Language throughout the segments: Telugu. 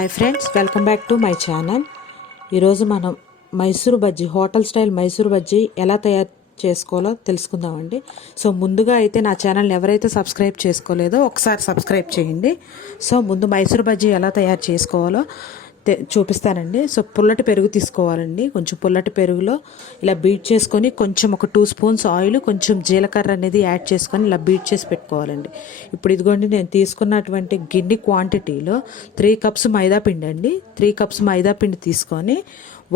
Hi friends, welcome back to my channel. ఈరోజు మనం మైసూర్ బజ్జీ, హోటల్ స్టైల్ మైసూర్ బజ్జీ ఎలా తయారు చేసుకోవాలో తెలుసుకుందామండి. సో ముందుగా అయితే నా ఛానల్ని ఎవరైతే సబ్స్క్రైబ్ చేసుకోలేదో ఒకసారి సబ్స్క్రైబ్ చేయండి. సో ముందు మైసూర్ బజ్జీ ఎలా తయారు చేసుకోవాలో చూపిస్తానండి. సో పుల్లటి పెరుగు తీసుకోవాలండి. కొంచెం పుల్లటి పెరుగులో ఇలా బీట్ చేసుకొని కొంచెం ఒక 2 స్పూన్స్ ఆయిల్, కొంచెం జీలకర్ర అనేది యాడ్ చేసుకొని ఇలా బీట్ చేసి పెట్టుకోవాలండి. ఇప్పుడు ఇదిగోండి, నేను తీసుకున్నటువంటి గిన్నె క్వాంటిటీలో 3 కప్స్ మైదా పిండి అండి. 3 కప్స్ మైదా పిండి తీసుకొని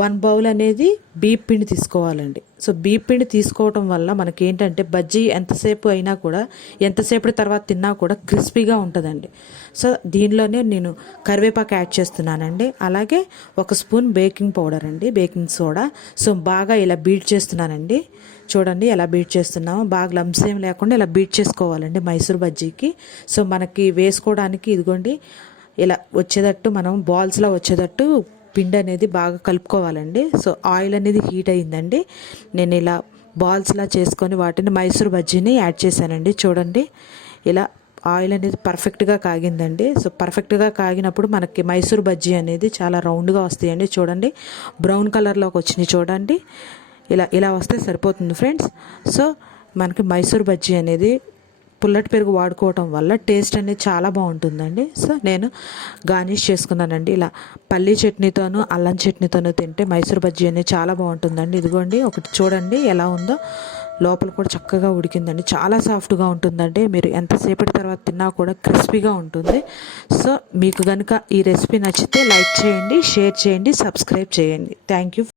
1 బౌల్ అనేది బీప్ పిండి తీసుకోవాలండి. సో బీప్ పిండి తీసుకోవడం వల్ల మనకి ఏంటంటే బజ్జీ ఎంతసేపు అయినా కూడా, ఎంతసేపటి తర్వాత తిన్నా కూడా క్రిస్పీగా ఉంటుందండి. సో దీనిలోనే నేను కరివేపాకు యాడ్ చేస్తున్నానండి. అలాగే 1 స్పూన్ బేకింగ్ పౌడర్ అండి, బేకింగ్ సోడా. సో బాగా ఇలా బీట్ చేస్తున్నానండి. చూడండి ఎలా బీట్ చేస్తున్నామో, బాగా లంప్స్ ఏం లేకుండా ఇలా బీట్ చేసుకోవాలండి మైసూర్ బజ్జీకి. సో మనకి వేసుకోవడానికి ఇదిగోండి ఇలా వచ్చేటట్టు, మనం బాల్స్లో వచ్చేటట్టు పిండి అనేది బాగా కలుపుకోవాలండి. సో ఆయిల్ అనేది హీట్ అయిందండి. నేను ఇలా బాల్స్లా చేసుకొని వాటిని మైసూర్ బజ్జీని యాడ్ చేశానండి. చూడండి ఇలా ఆయిల్ అనేది పర్ఫెక్ట్గా కాగిందండి. సో పర్ఫెక్ట్గా కాగినప్పుడు మనకి మైసూర్ బజ్జీ అనేది చాలా రౌండ్గా వస్తాయండి. చూడండి బ్రౌన్ కలర్లోకి వచ్చినాయి. చూడండి ఇలా ఇలా వస్తే సరిపోతుంది ఫ్రెండ్స్. సో మనకి మైసూర్ బజ్జీ అనేది పుల్లటి పెరుగు వాడుకోవటం వల్ల టేస్ట్ అనేది చాలా బాగుంటుందండి. సో నేను గార్నిష్ చేసుకున్నానండి. ఇలా పల్లీ చట్నీతోనూ అల్లం చట్నీతోనూ తింటే మైసూర్ బజ్జీ అనేది చాలా బాగుంటుందండి. ఇదిగోండి ఒకటి చూడండి ఎలా ఉందో, లోపల కూడా చక్కగా ఉడికిందండి. చాలా సాఫ్ట్గా ఉంటుందండి. మీరు ఎంతసేపటి తర్వాత తిన్నా కూడా క్రిస్పీగా ఉంటుంది. సో మీకు కనుక ఈ రెసిపీ నచ్చితే లైక్ చేయండి, షేర్ చేయండి, సబ్స్క్రైబ్ చేయండి. Thank you.